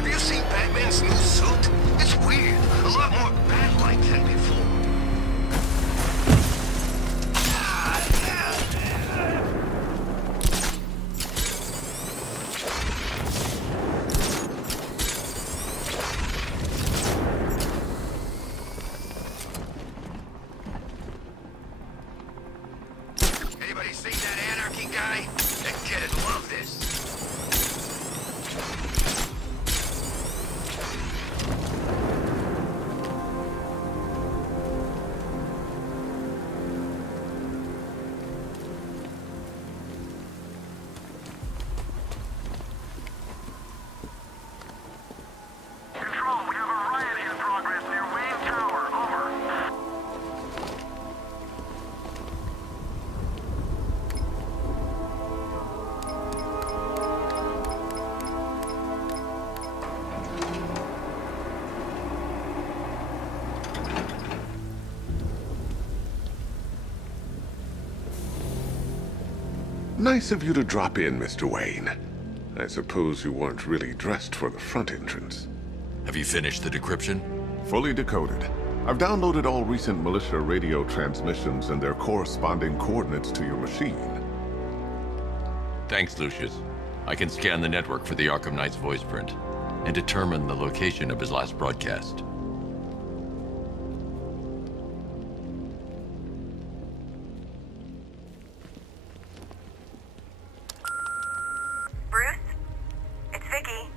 Have you seen Batman's new suit? It's weird. A lot more bat-like than before. Anybody seen that anarchy guy? That kid'd love this. Control, we have a riot in progress near Wayne Tower. Over. Nice of you to drop in, Mr. Wayne. I suppose you weren't really dressed for the front entrance. Have you finished the decryption? Fully decoded. I've downloaded all recent militia radio transmissions and their corresponding coordinates to your machine. Thanks, Lucius. I can scan the network for the Arkham Knight's voice print and determine the location of his last broadcast. Bruce? It's Vicky.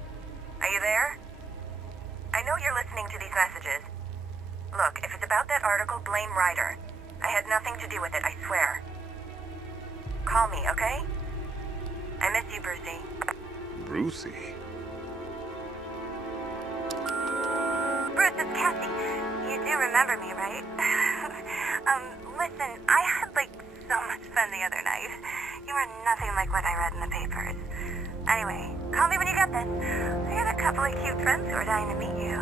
Are you there? I know you're listening to these messages. Look, if it's about that article, blame Ryder. I had nothing to do with it, I swear. Call me, okay? I miss you, Brucey. Brucey? Bruce, it's Cassie. You do remember me, right? Listen, I had, so much fun the other night. You were nothing like what I read in the papers. Anyway, call me when you get this. I got a couple of cute friends who are dying to meet you.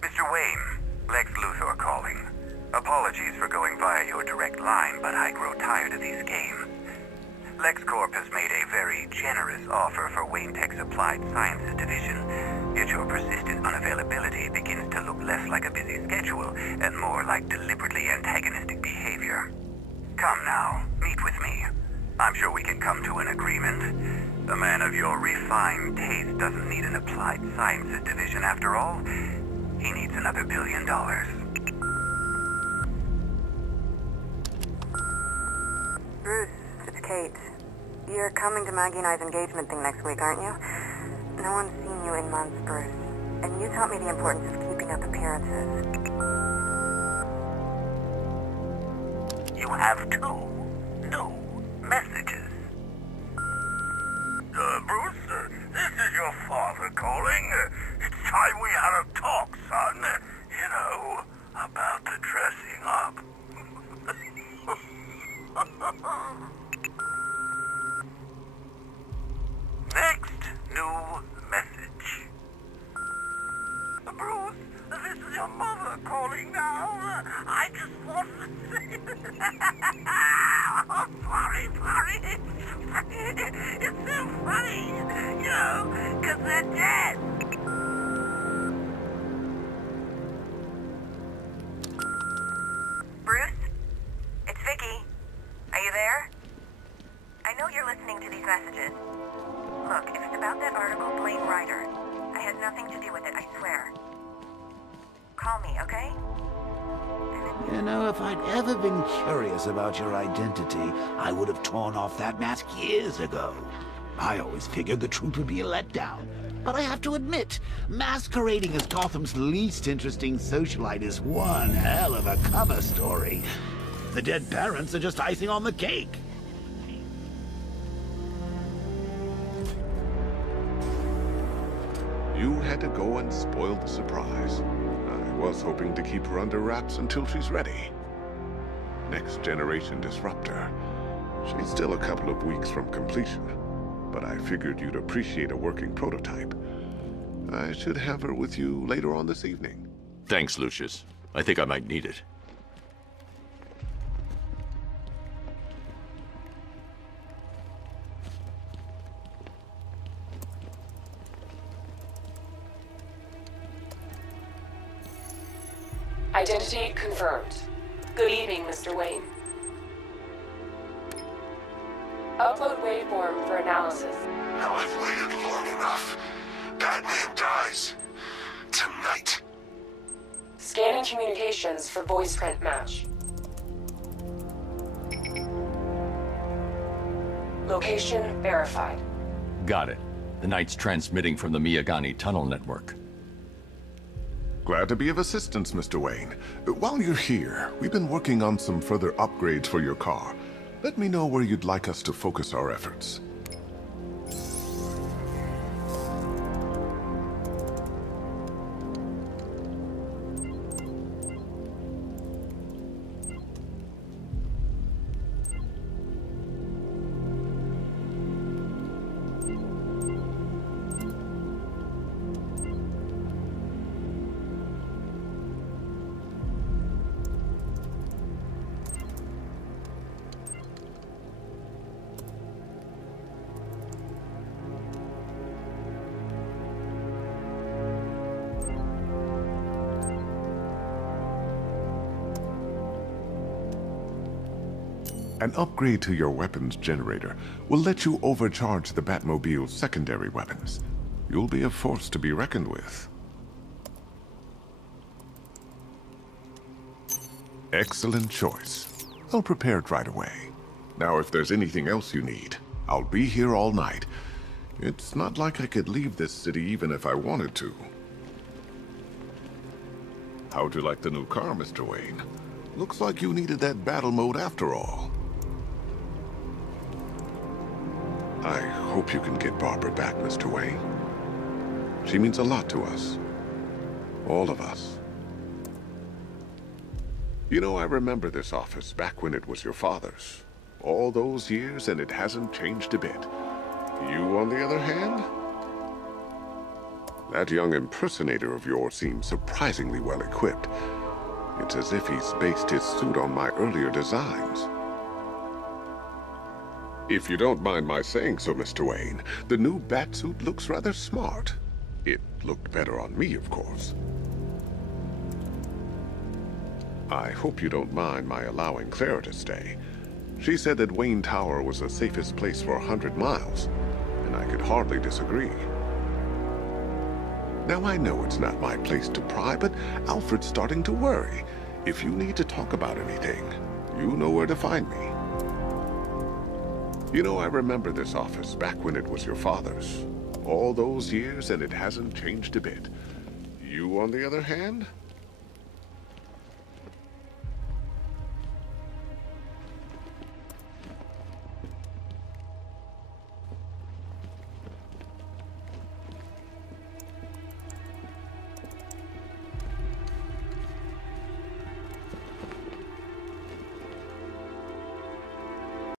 Mr. Wayne, Lex Luthor calling. Apologies for going via your direct line, but I grow tired of these games. LexCorp has made a very generous offer for Wayne Tech's Applied Sciences division, yet your persistent unavailability begins to look less like a busy schedule and more like deliberately antagonistic behavior. Come now, meet with me. I'm sure we can come to an agreement. A man of your refined taste doesn't need an Applied Sciences division after all. He needs another $1 billion. Bruce, it's Kate. You're coming to Maggie and I's engagement thing next week, aren't you? No one's seen you in months, Bruce. And you taught me the importance of keeping up appearances. You have two new messages. Bruce, this is your father calling. It's time we had a talk, son. You know, about the dressing up. Next new message. Bruce, this is your mother calling now. I just want to say... Oh, sorry. It's so funny, you know, because they're dead. Bruce? It's Vicky. Are you there? I know you're listening to these messages. Look, if it's about that article, blame Ryder. I had nothing to do with it, I swear. Call me, okay? You know, if I'd ever been curious about your identity, I would have torn off that mask years ago. I always figured the truth would be a letdown. But I have to admit, masquerading as Gotham's least interesting socialite is one hell of a cover story. The dead parents are just icing on the cake. You had to go and spoil the surprise. I was hoping to keep her under wraps until she's ready. Next generation disruptor. She's still a couple of weeks from completion, but I figured you'd appreciate a working prototype. I should have her with you later on this evening. Thanks, Lucius. I think I might need it. Identity confirmed. Good evening, Mr. Wayne. Upload waveform for analysis. Now I've waited long enough. Batman dies. Tonight. Scanning communications for voice print match. Location verified. Got it. The Knight's transmitting from the Miyagani tunnel network. Glad to be of assistance, Mr. Wayne. While you're here, we've been working on some further upgrades for your car. Let me know where you'd like us to focus our efforts. An upgrade to your weapons generator will let you overcharge the Batmobile's secondary weapons. You'll be a force to be reckoned with. Excellent choice. I'll prepare it right away. Now, if there's anything else you need, I'll be here all night. It's not like I could leave this city even if I wanted to. How'd you like the new car, Mr. Wayne? Looks like you needed that battle mode after all. I hope you can get Barbara back, Mr. Wayne. She means a lot to us. All of us. You know, I remember this office back when it was your father's. All those years, and it hasn't changed a bit. You, on the other hand? That young impersonator of yours seems surprisingly well equipped. It's as if he's based his suit on my earlier designs. If you don't mind my saying so, Mr. Wayne, the new Batsuit looks rather smart. It looked better on me, of course. I hope you don't mind my allowing Clara to stay. She said that Wayne Tower was the safest place for 100 miles, and I could hardly disagree. Now, I know it's not my place to pry, but Alfred's starting to worry. If you need to talk about anything, you know where to find me. You know, I remember this office back when it was your father's. All those years, and it hasn't changed a bit. You, on the other hand?